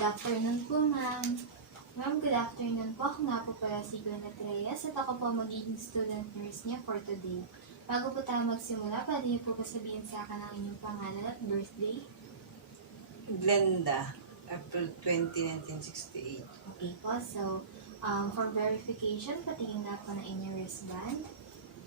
Good afternoon po, ma'am. Ma'am, good afternoon po. Ako nga po pala si Glenette Reyes at ako po magiging student nurse niya for today. Bago po tayo magsimula, pwede niyo po sabihin sa akin ang inyong pangalan at birthday? Glenda, April 20, 1968. Okay po, so for verification, patingin na po ng inyong wristband.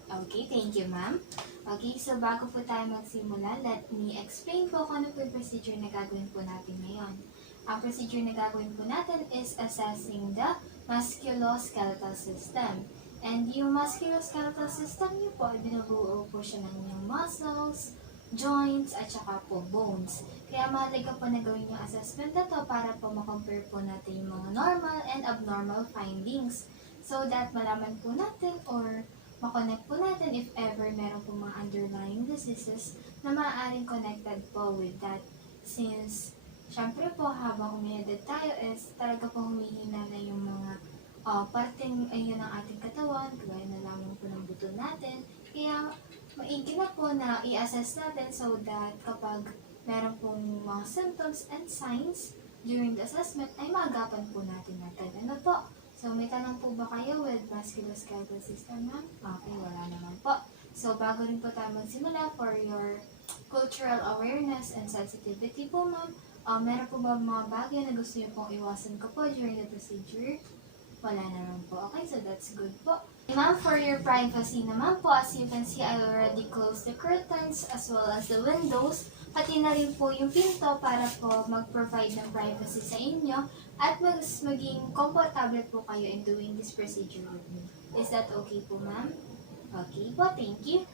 Okay, thank you, ma'am. Okay, so bago po tayo magsimula, let me explain po kung ano po yung procedure na gagawin po natin ngayon. Ang procedure na gagawin po natin is assessing the musculoskeletal system. And yung musculoskeletal system niyo po, binubuo po siya ng inyong muscles, joints, at saka po bones. Kaya mahalaga po na gawin yung assessment na to para po makompare po natin yung mga normal and abnormal findings. So that malaman po natin or makonect po natin if ever meron po mga underlying diseases na maaaring connected po with that. Since syempre po, habang umiedad tayo is talaga po humihina na yung mga parteng ayun ng ating katawan, kagaya na lamang po ng buto natin. Kaya maigi na po na i-assess natin so that kapag meron pong mga symptoms and signs during the assessment ay maagapan po natin natin. Ano po? So may tanong po ba kayo with musculoskeletal system, ma'am? Okay, wala naman po. So bago rin po tayo magsimula for your cultural awareness and sensitivity po, ma'am, meron po ba mga bagay na gusto niyo pong iwasan ko po during the procedure? Wala naman po. Okay, so that's good po. Ma'am, for your privacy naman po, as you can see, I already closed the curtains as well as the windows. Pati na rin po yung pinto para po mag-provide ng privacy sa inyo at maging comfortable po kayo in doing this procedure with me. Is that okay po, ma'am? Okay po, thank you.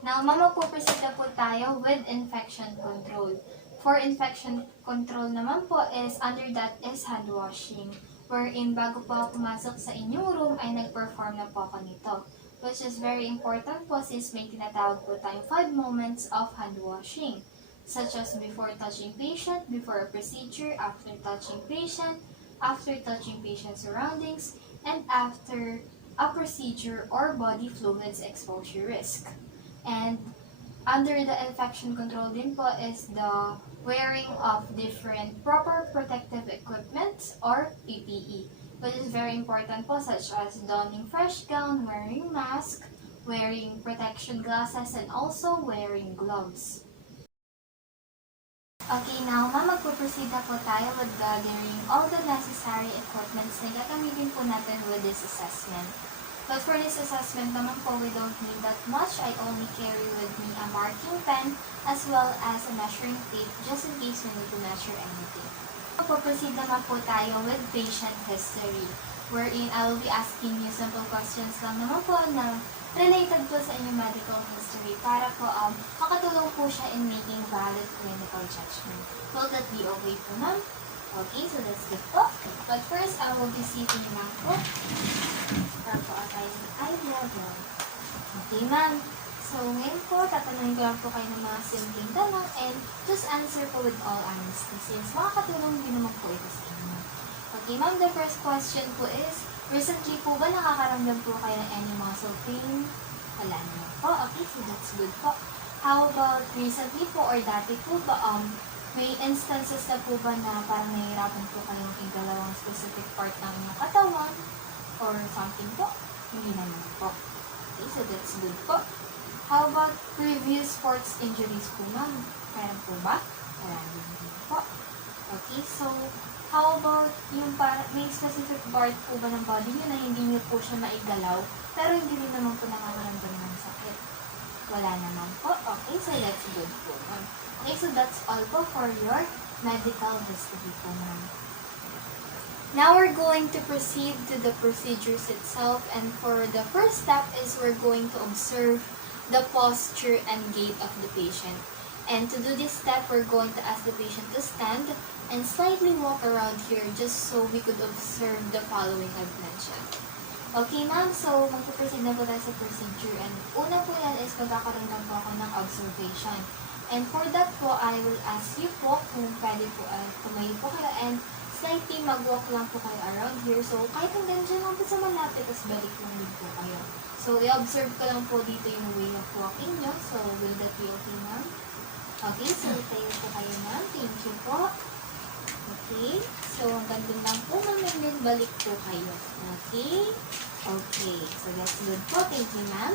Now, ma'am, magpuproceed na po tayo with infection control. For infection control naman po is, under that is hand washing. Wherein bago po ako pumasok sa inyong room ay nag-perform na po ako nito. Which is very important po since may tinatawag po tayong 5 moments of hand washing. Such as before touching patient, before a procedure, after touching patient, after touching patient surroundings, and after a procedure or body fluids exposure risk. And under the infection control din po is the wearing of different proper protective equipment or PPE, which is very important po, such as donning fresh gown, wearing mask, wearing protection glasses, and also wearing gloves. Okay, now ma'am, magpo-proceed na po tayo with gathering all the necessary equipments na gagamitin po natin with this assessment. But for this assessment naman po, we don't need that much. I only carry with me a marking pen as well as a measuring tape just in case we need to measure anything. Magpo-proceed naman po tayo with patient history, wherein I will be asking you simple questions lang naman po na related po sa inyong medical history para po makatulong po siya in making valid clinical judgment. Will that be okay po, ma'am? Okay, so that's good po. But first, I will be sitting lang po. Para po tayo ng eye level. Okay, ma'am. So, ngayon po, tatanungin ko lang po kayo ng mga simpleng tanong and just answer po with all honesty since makakatulong din naman po ito sa inyo. Okay, ma'am, the first question po is, recently po ba nakakaramdam po kayo ng any muscle pain? Wala naman po. Okay, so that's good po. How about recently po or dati po ba, may instances na po ba na parang nahihirapan po kayong igalawang specific part ng inyong katawan or something po? Hindi naman po. Okay, so that's good po. How about previous sports injuries po, ma'am? Meron po ba? Wala din po. Okay, so how about yung may specific part po ba ng body niyo na hindi niyo po siya maigalaw pero hindi rin naman po nakakaramdam ng sakit? Wala naman po. Okay, so that's good po, ma'am. Okay, so that's all po for your medical history po, ma'am. Now we're going to proceed to the procedures itself, and for the first step is we're going to observe the posture and gait of the patient. And to do this step, we're going to ask the patient to stand and slightly walk around here just so we could observe the following I've mentioned. Okay, ma'am, so magpuproceed na po tayo sa procedure, and una po yan is magkakaroon lang po ako ng observation. And for that po, I will ask you po kung pwede po tumayo po kayo and slightly mag-walk lang po kayo around here. So, kahit hanggang dyan lang po sa malapit, tapos balik lang din po kayo. So, i-observe ko lang po dito yung way of walking nyo. So, will that be okay, ma'am? Okay, so tayo po kayo, ma'am. Thank you po. Okay? So, hanggang dun lang po, ma'am, and then balik po kayo. Okay? Okay. So, that's good po. Thank you, ma'am.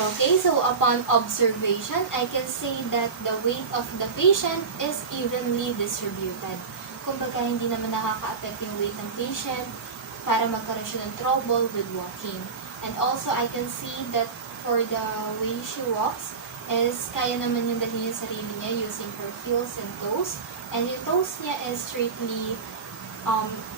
Okay, so upon observation, I can say that the weight of the patient is evenly distributed. Kumbaga, hindi naman nakaka-affect yung weight ng patient para magkaroon siya ng trouble with walking. And also, I can see that for the way she walks, is kaya naman yung dalhin yung sarili niya using her heels and toes. And yung toes niya is straightly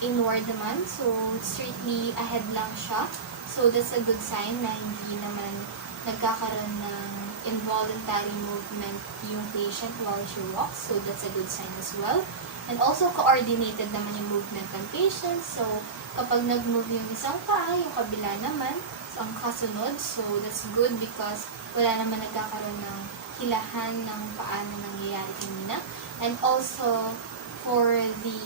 inward naman. So, straightly ahead lang siya. So, that's a good sign na hindi naman nagkakaroon ng involuntary movement yung patient while she walks. So, that's a good sign as well. And also, coordinated naman yung movement ng patient. So, kapag nag-move yung isang paa, yung kabila naman, so, ang kasunod. So, that's good because wala naman nagkakaroon ng hilahan ng paano nangyayari kanina. And also, for the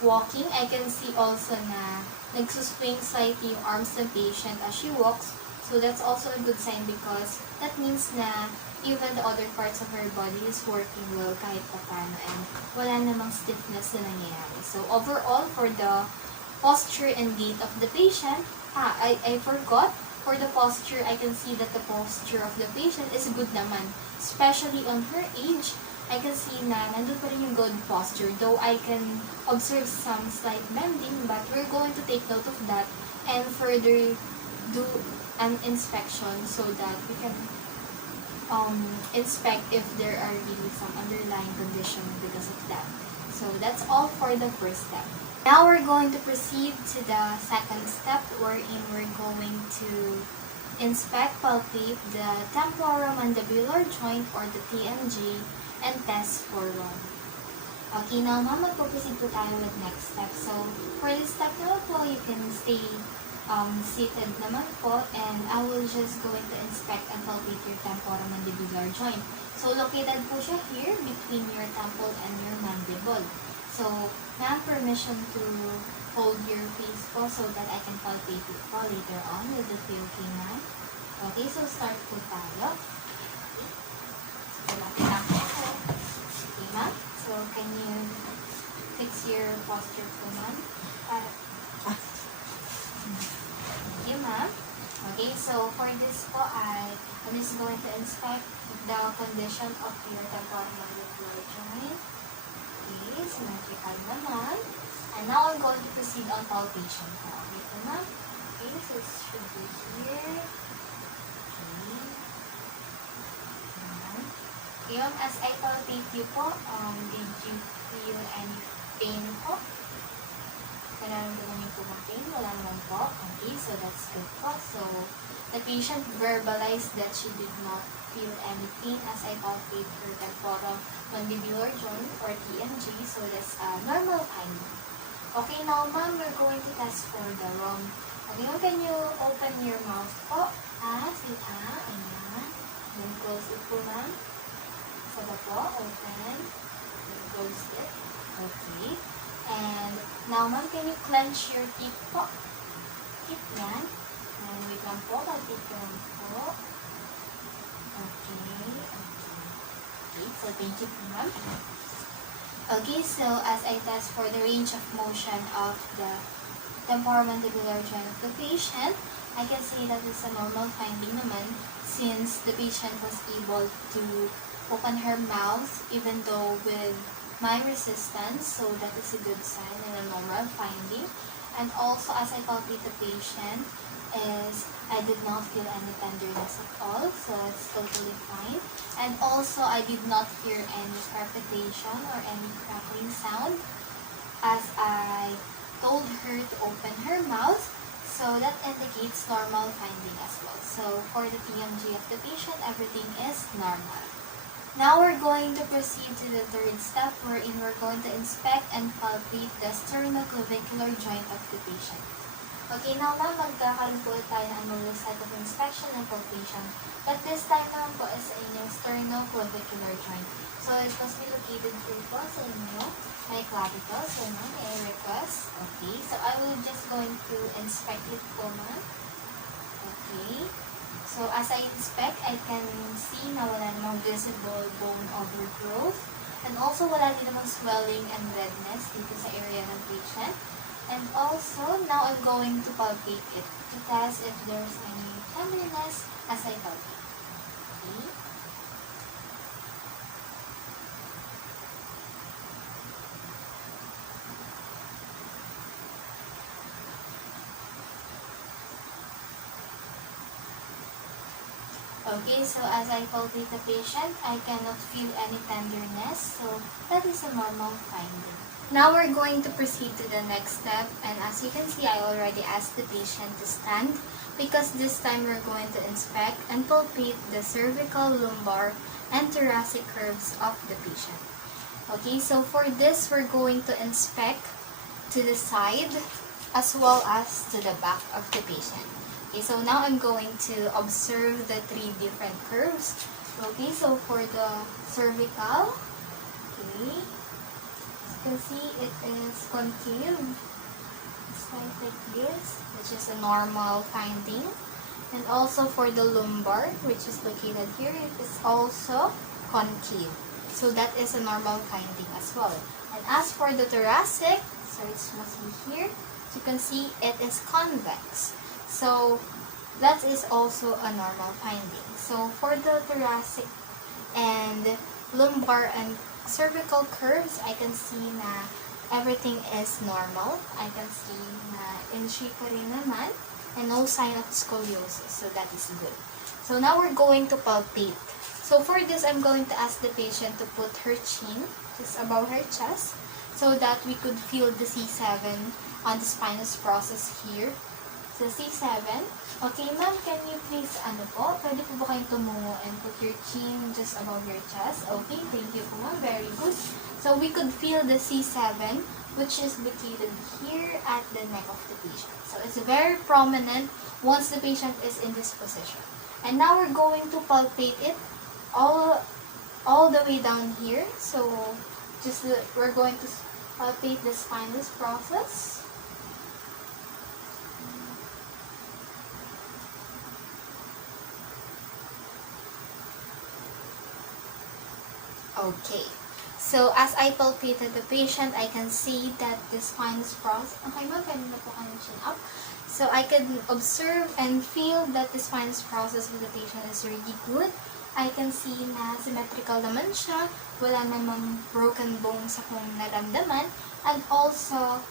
walking, I can see also na nagsuswing slightly yung arms ng patient as she walks. So, that's also a good sign because that means na even the other parts of her body is working well kahit pa paano and wala namang stiffness na nangyayari. So, overall, for the posture and gait of the patient, I forgot, for the posture, I can see that the posture of the patient is good naman. Especially on her age, I can see na nandun pa rin yung good posture. Though I can observe some slight bending, but we're going to take note of that and further do an inspection so that we can inspect if there are really some underlying condition because of that. So that's all for the first step. Now we're going to proceed to the second step wherein we're going to inspect, palpate the temporomandibular joint or the TMJ and test for ROM. Okay, now ma'am, magpo-proceed po tayo with next step. So, for this step naman po, you can stay seated naman po and I will just going to inspect and palpate your temporomandibular joint. So, located po siya here between your temple and your mandible. So, ma'am, permission to hold your face po so that I can palpate it po later on. Will that be okay, ma'am? Okay, so start po tayo. So, lapit lang po ako. Okay, ma'am? So, can you fix your posture po, ma'am? Thank you, ma'am. Okay, so for this po, I'm just going to inspect the condition of your temporomandibular joint. Okay, symmetrical naman. And now I'm going to proceed on palpation po. Okay po, ma'am? Okay, so it should be here. Okay. Ayan. Okay, ma'am, as I palpate you po, did you feel any pain po? Nararamdaman niyo po ng pain? Wala naman po. Okay, so that's good po. So, the patient verbalized that she did not feel any pain as I palpate her temporomandibular joint or TMJ. So, that's normal finding. Okay, now ma'am, we're going to test for the ROM. Okay, ma'am, can you open your mouth po? Say ayan. Then close it po, ma'am. Saba po, open. Then close it. Okay. And now, ma'am, can you clench your teeth po? Teeth yan. And wait lang po, palpate ko lang po. Okay. Okay, so thank you po, ma'am. Okay, so as I test for the range of motion of the temporomandibular joint of the patient, I can say that it's a normal finding naman since the patient was able to open her mouth even though with my resistance, so that is a good sign and a normal finding. And also, as I palpate the patient, is I did not feel any tenderness at all, so it's totally fine. And also, I did not hear any crepitation or any crackling sound as I told her to open her mouth, so that indicates normal finding as well. So, for the TMJ of the patient, everything is normal. Now we're going to proceed to the third step wherein we're going to inspect and palpate the sternoclavicular joint of the patient. Okay, now ma'am, magkakaroon po tayo ng another set of inspection and palpation. But this time naman po is sa inyong sternoclavicular joint. So it must be located here po sa inyo. May clavicle. So ma'am, may request. Okay, so I will just going to inspect it po ma'am. Okay. So, as I inspect, I can see na wala namang visible bone overgrowth. And also, wala din namang swelling and redness dito sa area ng patient. And also, now I'm going to palpate it to test if there's any tenderness as I palpate. Okay? Okay, so as I palpate the patient, I cannot feel any tenderness, so that is a normal finding. Now we're going to proceed to the next step, and as you can see, I already asked the patient to stand because this time we're going to inspect and palpate the cervical, lumbar, and thoracic curves of the patient. Okay, so for this, we're going to inspect to the side as well as to the back of the patient. Okay, so now I'm going to observe the 3 different curves. Okay, so for the cervical, okay, as you can see, it is concave. It's like this, which is a normal finding. And also for the lumbar, which is located here, it is also concave. So that is a normal finding as well. And as for the thoracic, so it must be here, as you can see, it is convex. So that is also a normal finding. So for the thoracic and lumbar and cervical curves, I can see na everything is normal. I can see na in shape pa rin naman and no sign of scoliosis. So that is good. So now we're going to palpate. So for this, I'm going to ask the patient to put her chin just above her chest so that we could feel the C7 on the spinous process here. So C7. Okay, ma'am, can you please, pwede po ba kayong tumungo and put your chin just above your chest? Okay, thank you po, ma'am. Very good. So we could feel the C7, which is located here at the neck of the patient. So it's very prominent once the patient is in this position. And now we're going to palpate it all the way down here. So we're going to palpate the spinous process. Okay, so as I palpated the patient, I can see that the spinous process, okay ma'am, pwede na po kayo chin up. So I can observe and feel that the spinous process of the patient is really good. I can see na symmetrical naman siya, wala namang broken bones akong naramdaman, and also,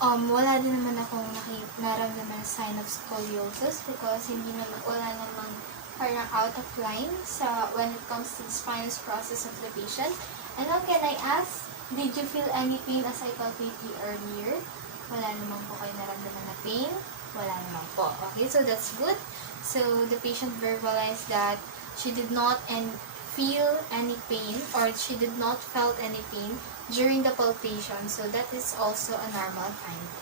wala din naman akong naramdaman sign of scoliosis because wala namang parang out of line when it comes to the spinous process of the patient. And now can I ask, did you feel any pain as I palpate you earlier? Wala naman po kayo naramdaman na pain? Wala naman po. Okay, so that's good. So the patient verbalized that she did not feel any pain or she did not felt any pain during the palpation. So that is also a normal finding.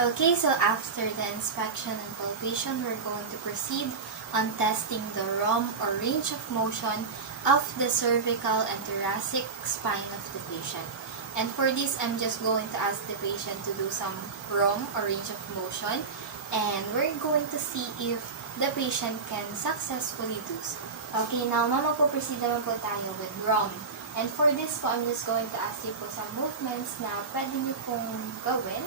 Okay, so after the inspection and palpation, we're going to proceed on testing the ROM or range of motion of the cervical and thoracic spine of the patient. And for this, I'm just going to ask the patient to do some ROM or range of motion, and we're going to see if the patient can successfully do so. Okay, now proceed naman po tayo with ROM. And for this po, I'm just going to ask you po some movements na pwede niyo pong gawin.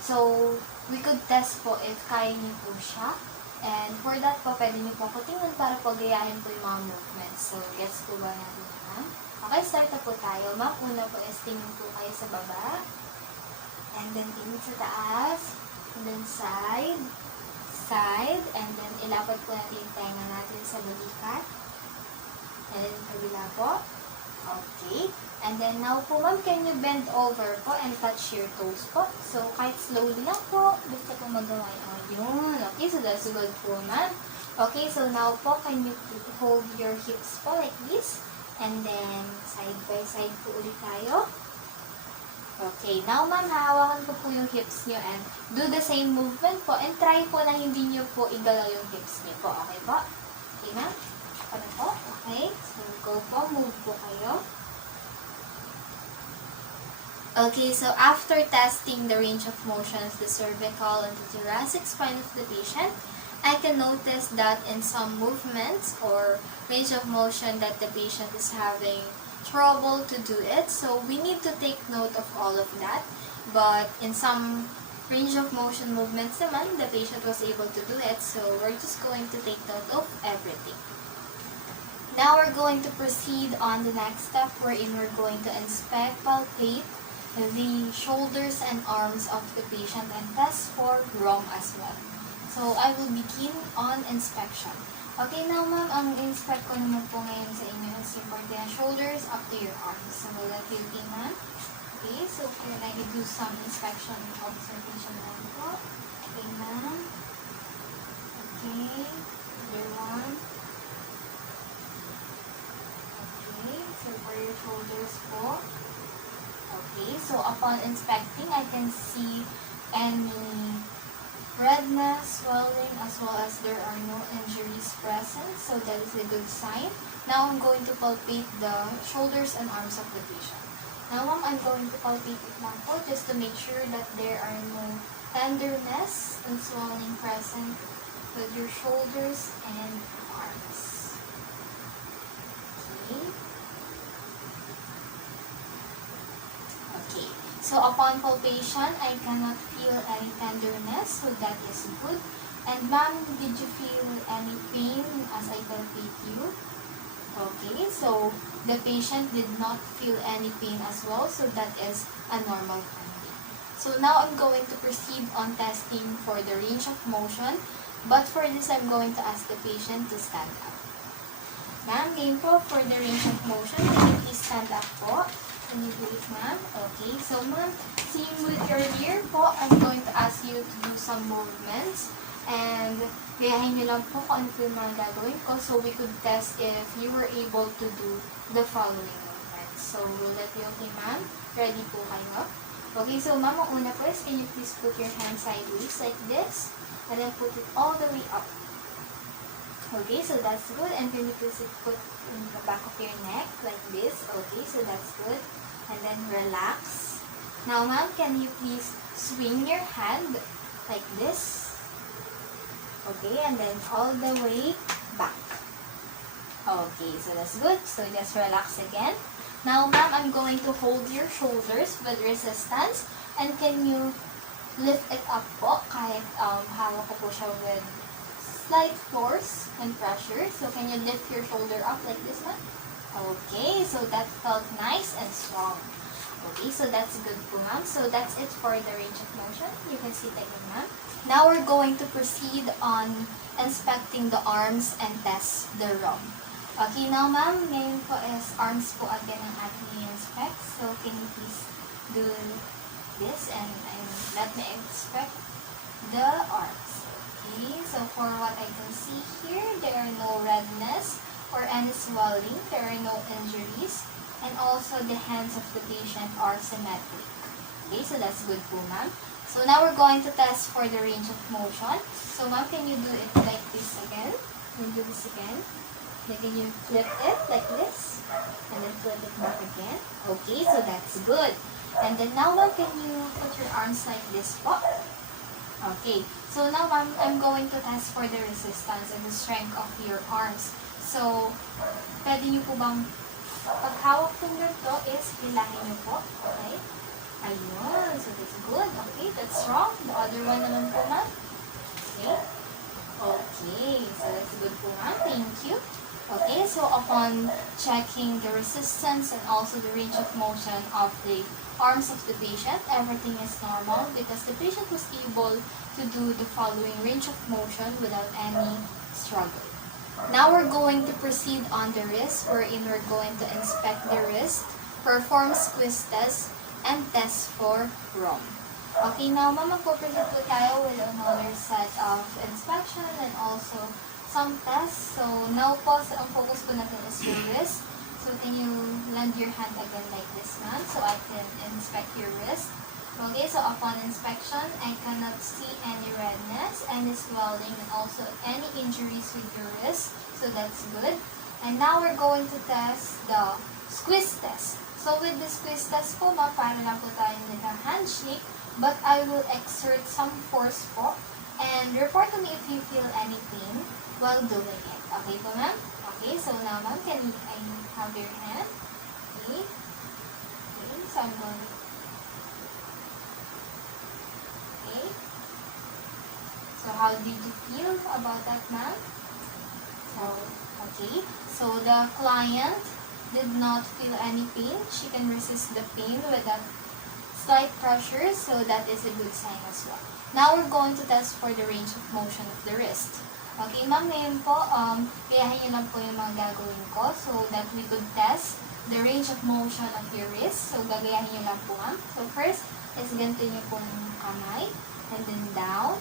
So, we could test po if kaya niyo po siya. And for that po, pwede niyo po ako tingnan para po gayahin po yung mga movements. So, gets po ba natin yan? Okay, start na po tayo. Ma'am, una po is tingin po kayo sa baba. And then tingin sa taas. And then side. And then ilapad po natin yung tenga natin sa balikat. And then kabila po. Okay. And then now po, ma'am, can you bend over po and touch your toes po? So, kahit slowly lang po, basta po magawa yun. Okay, so that's good po, ma'am. Okay, so now po, can you hold your hips po like this? And then, side by side po ulit tayo. Okay, now ma'am, hahawakan ko po yung hips nyo and do the same movement po and try po na hindi nyo po igalaw yung hips nyo po. Okay po? Okay, ma'am? Ano po? Okay, so go po, move po kayo. Okay, so after testing the range of motion of the cervical and the thoracic spine of the patient, I can notice that in some movements or range of motion that the patient is having trouble to do it. So we need to take note of all of that. But in some range of motion movements naman, the patient was able to do it. So we're just going to take note of everything. Now we're going to proceed on the next step wherein we're going to inspect, palpate the shoulders and arms of the patient and test for ROM as well. So I will begin on inspection. Okay, now ma'am, ang inspect ko naman po ngayon sa inyo is from the shoulders up to your arms. So will that be okay, ma'am? Okay, so can I do some inspection observation now po? Okay, ma'am. Okay, other one. Okay, so for your shoulders po. Okay, so upon inspecting, I can see any redness, swelling, as well as there are no injuries present. So that is a good sign. Now I'm going to palpate the shoulders and arms of the patient. Now ma'am, I'm going to palpate it lang po just to make sure that there are no tenderness and swelling present with your shoulders and arms. Okay. Okay. So upon palpation, I cannot feel any tenderness, so that is good. And ma'am, did you feel any pain as I palpate you? Okay, so the patient did not feel any pain as well, so that is a normal finding. So now I'm going to proceed on testing for the range of motion, but for this I'm going to ask the patient to stand up. Ma'am, game po for the range of motion, can you please stand up po? Can you do it, ma'am? Okay, so ma'am, same with earlier po, I'm going to ask you to do some movements. And gayahin nyo lang po kung ano po yung mga gagawin ko so we could test if you were able to do the following movements. So, will that be okay, ma'am? Ready po kayo? Okay, so ma'am, ang una po is, can you please put your hand sideways like this? And then put it all the way up. Okay, so that's good. And can you please put in the back of your neck like this? Okay, so that's good. And then relax. Now, ma'am, can you please swing your hand like this? Okay, and then all the way back. Okay, so that's good. So just relax again. Now, ma'am, I'm going to hold your shoulders with resistance. And can you lift it up po? Kahit hawak ko po siya with slight force and pressure. So can you lift your shoulder up like this, ma'am? Okay, so that felt nice and strong. Okay, so that's good po, ma'am. So that's it for the range of motion. You can sit again, ma'am. Now we're going to proceed on inspecting the arms and test the ROM. Okay, now ma'am, ngayon po is arms po again ang ating i-inspect. So can you please do this and let me inspect the arms. Okay, so for what I can see here, there are no redness or any swelling. There are no injuries. And also the hands of the patient are symmetric. Okay, so that's good po, ma'am. So now we're going to test for the range of motion. So ma'am, can you do it like this again? Can you do this again? Then can you flip it like this? And then flip it back again. Okay, so that's good. And then now ma'am, can you put your arms like this po? Okay, so now ma'am, I'm going to test for the resistance and the strength of your arms. So, pwede niyo po bang paghawak po nyo to is hilangin niyo po. Okay? Ayun. So, that's good. Okay, that's strong. The other one naman po, ma'am. Okay. Okay. So, that's good po, ma'am. Thank you. Okay, so upon checking the resistance and also the range of motion of the arms of the patient, everything is normal because the patient was able to do the following range of motion without any struggle. Now we're going to proceed on the wrist, wherein we're going to inspect the wrist, perform squeeze test, and test for ROM. Okay, now ma'am, magpo-proceed po tayo with another set of inspection and also some tests. So now po, ang focus po natin is your wrist. So can you lend your hand again like this, ma'am, so I can inspect your wrist. Okay, so upon inspection, I cannot see any redness, any swelling, and also any injuries with your wrist. So that's good. And now we're going to test the squeeze test. So with the squeeze test po, ma'am, para lang po tayo nag-handshake, but I will exert some force po. And report to me if you feel any pain while doing it. Okay po, ma'am? Okay, so now ma'am, can I have your hand? Okay. Okay, so I'm going. Okay. So how did you feel about that, ma'am? So, okay. So the client did not feel any pain. She can resist the pain without slight pressure, so that is a good sign as well. Now we're going to test for the range of motion of the wrist. Okay, ma'am, ngayon po, gayahin niyo lang po yung mga gagawin ko so that we could test the range of motion of your wrist. So, gagayahin niyo lang po, ma'am. So, first is ganito niyo po yung kamay, and then down,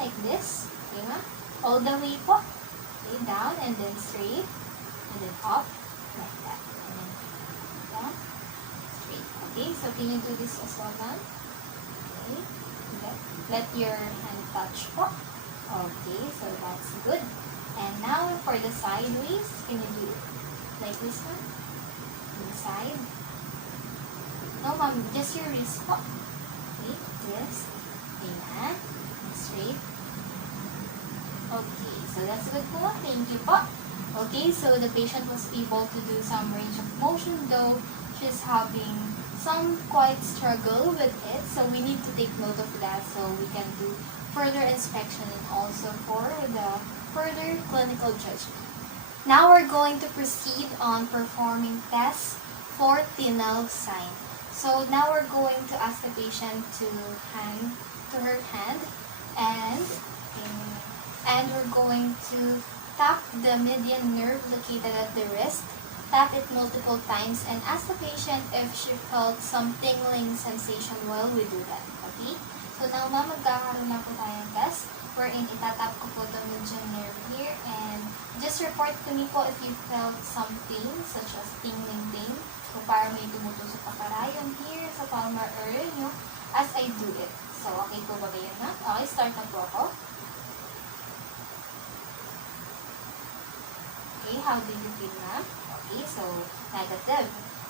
like this. Okay, ma'am? All the way po. Okay, down, and then straight, and then up, like that. And then down, straight. Okay, so can you do this as well, ma'am? Okay, let your hand touch po. Okay, so that's good. And now for the sideways, can you do like this one? The side. No, ma'am, just your wrist po. Okay, this. Ayan. And straight. Okay, so that's good po. Thank you po. Okay, so the patient was able to do some range of motion, though she's having some quite struggle with it. So we need to take note of that so we can do further inspection and also for the further clinical judgment. Now we're going to proceed on performing tests for Tinel sign. So now we're going to ask the patient to her hand and we're going to tap the median nerve located at the wrist. Tap it multiple times and ask the patient if she felt some tingling sensation while we do that. Okay? So now, ma'am, magkakaroon na po tayong test wherein itatap ko po the median nerve here and just report to me po if you felt some pain such as tingling pain. So parang may tumutusok pa karayom here sa palmar area nyo as I do it. So okay po ba yun, ma'am? Okay, start na po ako. Okay, how did you feel, ma'am? Okay, so negative.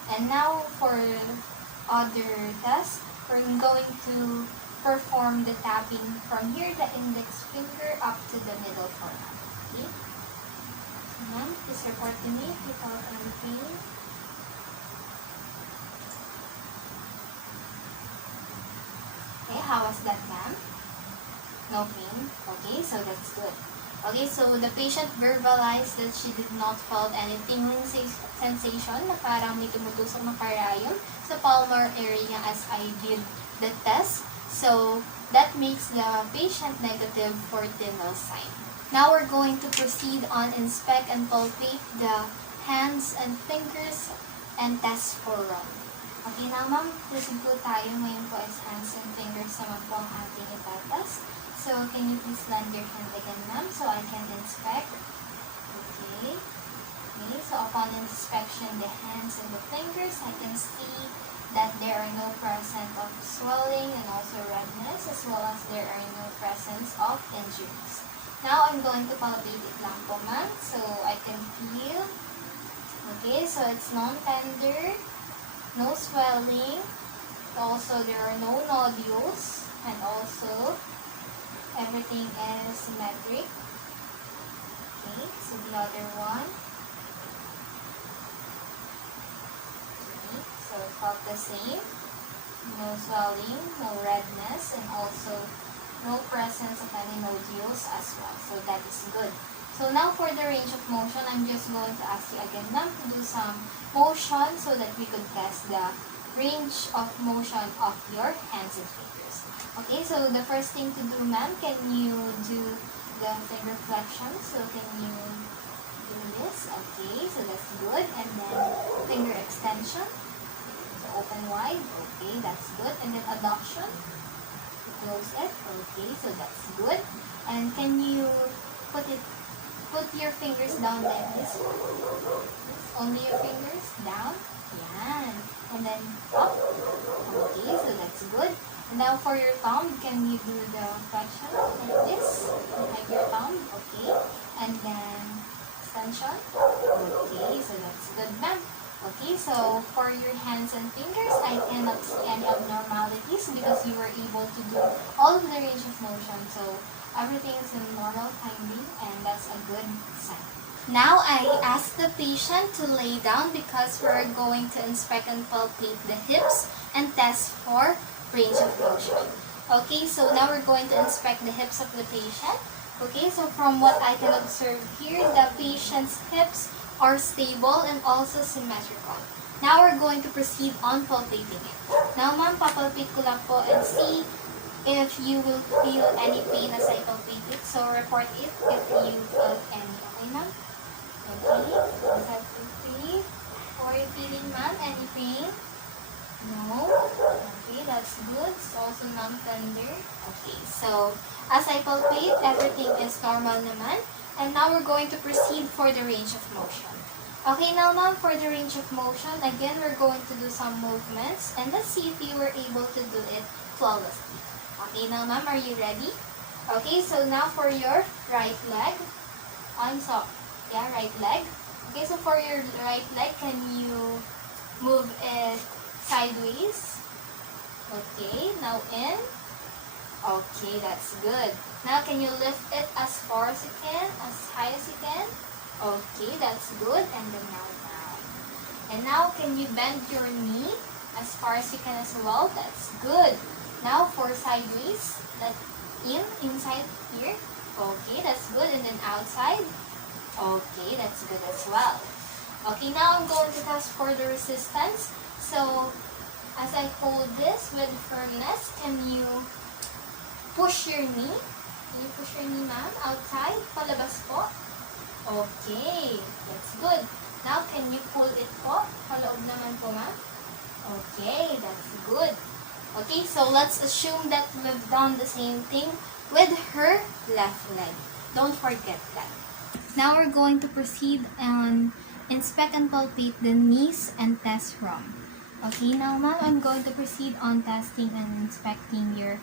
And now for other test, we're going to perform the tapping from here, the index finger up to the middle forearm. Okay? So, ma'am, please report to me if you felt any pain. Okay, how was that, ma'am? No pain? Okay, so that's good. Okay, so the patient verbalized that she did not felt any tingling sensation na parang may tumutusok na karayom sa palmar area as I did the test. So that makes the patient negative for Tinel sign. Now we're going to proceed on inspect and palpate the hands and fingers and test for run. Okay, now ma'am, proceed po tayo. Ngayon po is hands and fingers naman po ang ating itatest. So, can you please lend your hand again, ma'am, so I can inspect? Okay. Okay, so upon inspection, the hands and the fingers, I can see that there are no presence of swelling and also redness, as well as there are no presence of injuries. Now, I'm going to palpate it lang po, ma'am, so I can feel. Okay, so it's non-tender, no swelling, also there are no nodules, and also everything is symmetric. Okay, so the other one. Okay, so it felt the same. No swelling, no redness, and also no presence of any nodules as well. So that is good. So now for the range of motion, I'm just going to ask you again, ma'am, to do some motion so that we could test the range of motion of your hands and fingers. Okay, so the first thing to do, ma'am, can you do the finger flexion? So can you do this? Okay, so that's good. And then finger extension. So open wide. Okay, that's good. And then adduction. Close it. Okay, so that's good. And can you put your fingers down like this? Only your fingers down. Yan. And then up. Okay, so that's good. Now for your thumb, can you do the flexion like this? Like your thumb, okay. And then extension. Okay, so that's good, ma'am. Okay, so for your hands and fingers, I cannot see any abnormalities because you were able to do all of the range of motion. So everything is in normal timing and that's a good sign. Now I ask the patient to lay down because we're going to inspect and palpate the hips and test for range of motion. Okay, so now we're going to inspect the hips of the patient. Okay, so from what I can observe here, the patient's hips are stable and also symmetrical. Now we're going to proceed on palpating it. Now ma'am, papalpate ko lang po and see if you will feel any pain as I palpate it. So report it if you feel any. Okay ma'am? Okay, is that okay? Or you feeling ma'am any pain? No? Okay, that's good. It's also non-tender. Okay, so as I palpate, everything is normal naman. And now we're going to proceed for the range of motion. Okay, now ma'am, for the range of motion, again, we're going to do some movements. And let's see if you were able to do it flawlessly. Okay, now ma'am, are you ready? Okay, so now for your right leg. Right leg. Okay, so for your right leg, can you move it sideways? Okay, now in. Okay, that's good. Now, can you lift it as far as you can, as high as you can? Okay, that's good. And then now down. And now, can you bend your knee as far as you can as well? That's good. Now, for sideways, that inside here. Okay, that's good. And then outside. Okay, that's good as well. Okay, now I'm going to test for the resistance. So, as I hold this with firmness, can you push your knee? Can you push your knee, ma'am? Outside? Palabas po? Okay, that's good. Now, can you pull it po? Paloob naman po, ma'am? Okay, that's good. Okay, so let's assume that we've done the same thing with her left leg. Don't forget that. Now we're going to proceed and inspect and palpate the knees and test ROM. Okay, now ma'am, I'm going to proceed on testing and inspecting your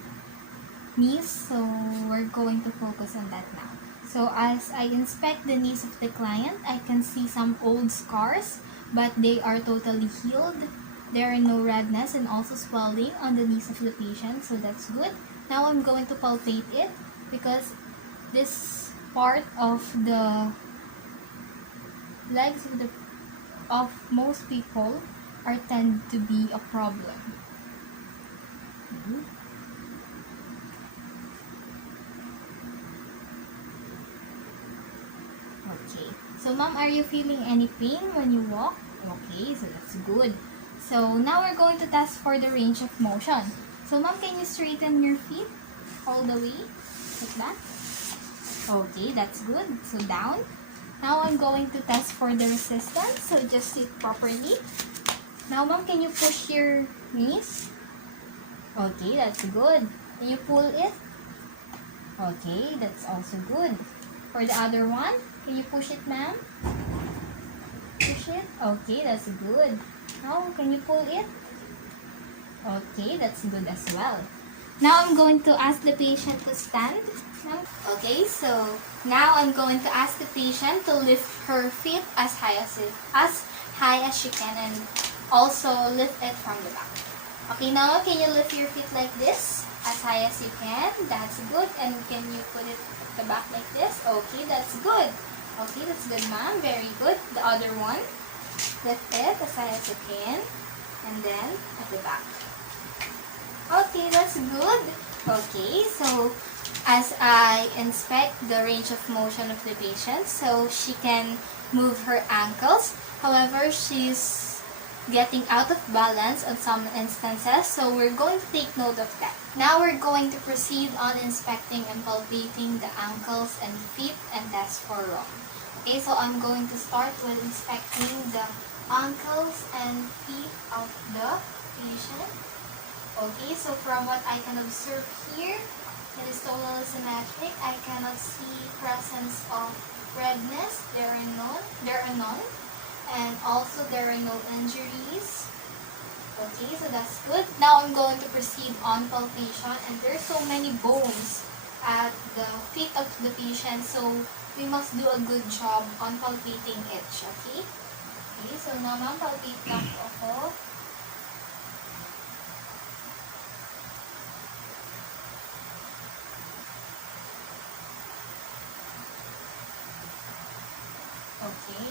knees. So we're going to focus on that now. So as I inspect the knees of the client, I can see some old scars, but they are totally healed. There are no redness and also swelling on the knees of the patient, so that's good. Now I'm going to palpate it because this part of the legs of most people tend to be a problem. Okay. So, ma'am, are you feeling any pain when you walk? Okay, so that's good. So, now we're going to test for the range of motion. So, ma'am, can you straighten your feet all the way? Like that? Okay, that's good. So, down. Now, I'm going to test for the resistance. So, just sit properly. Now, ma'am, can you push your knees? Okay, that's good. Can you pull it? Okay, that's also good. For the other one, can you push it, ma'am? Push it? Okay, that's good. Now, can you pull it? Okay, that's good as well. Now, I'm going to ask the patient to stand. Okay, so now I'm going to ask the patient to lift her feet as high as she can and also lift it from the back. Okay, now can you lift your feet like this as high as you can? That's good. And can you put it at the back like this? Okay, that's good. Okay, that's good, ma'am. Very good. The other one, lift it as high as you can and then at the back. Okay, that's good. Okay, so as I inspect the range of motion of the patient, so she can move her ankles. However, she's getting out of balance on some instances, so we're going to take note of that. Now we're going to proceed on inspecting and palpating the ankles and feet and test for ROM. Okay, so I'm going to start with inspecting the ankles and feet of the patient. Okay, so from what I can observe here, it is totally symmetric. I cannot see presence of redness. There are none. And also there are no injuries. Okay, so that's good. Now I'm going to proceed on palpation, and there's so many bones at the feet of the patient, so we must do a good job on palpating each. Okay? Okay, so now ma'am, palpate lang po ako. Okay.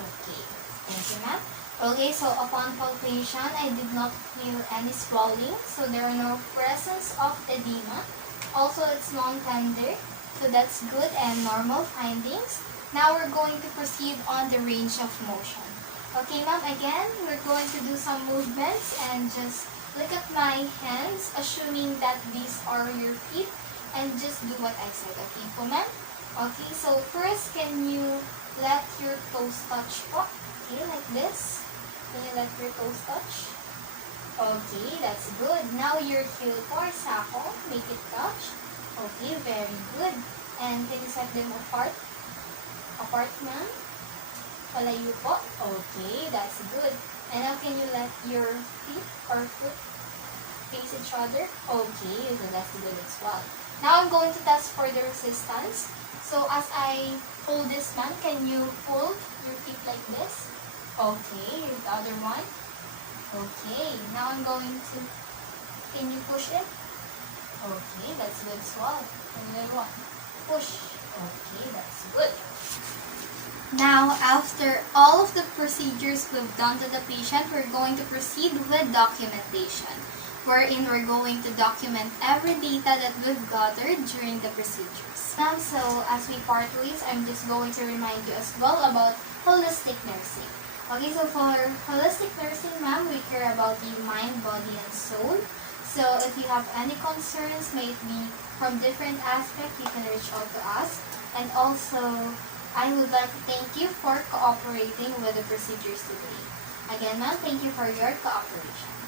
Okay. Thank you, ma'am. Okay, so upon palpation, I did not feel any swelling, so there are no presence of edema. Also, it's non-tender, so that's good and normal findings. Now we're going to proceed on the range of motion. Okay, ma'am, again, we're going to do some movements and just look at my hands, assuming that these are your feet, and just do what I said. Okay po, ma'am? Okay, so first, can you let your toes touch po? Okay, like this. Can you let your toes touch? Okay, that's good. Now your heel po or sako, make it touch. Okay, very good. And can you set them apart? Apart, ma'am? Palayo po. Okay, that's good. And now can you let your feet or foot face each other? Okay, so that's good as well. Now I'm going to test for the resistance. So as I hold this, ma'am, can you fold your feet like this? Okay, the other one. Okay, now I'm going to, can you push it? Okay, that's good as well. Another one. Push. Okay, that's good. Now, after all of the procedures we've done to the patient, we're going to proceed with documentation, wherein we're going to document every data that we've gathered during the procedures. Now, so as we part ways, I'm just going to remind you as well about holistic nursing. Okay, so for holistic nursing, ma'am, we care about the mind, body, and soul. So if you have any concerns, may it be from different aspects, you can reach out to us. And also, I would like to thank you for cooperating with the procedures today. Again, ma'am, thank you for your cooperation.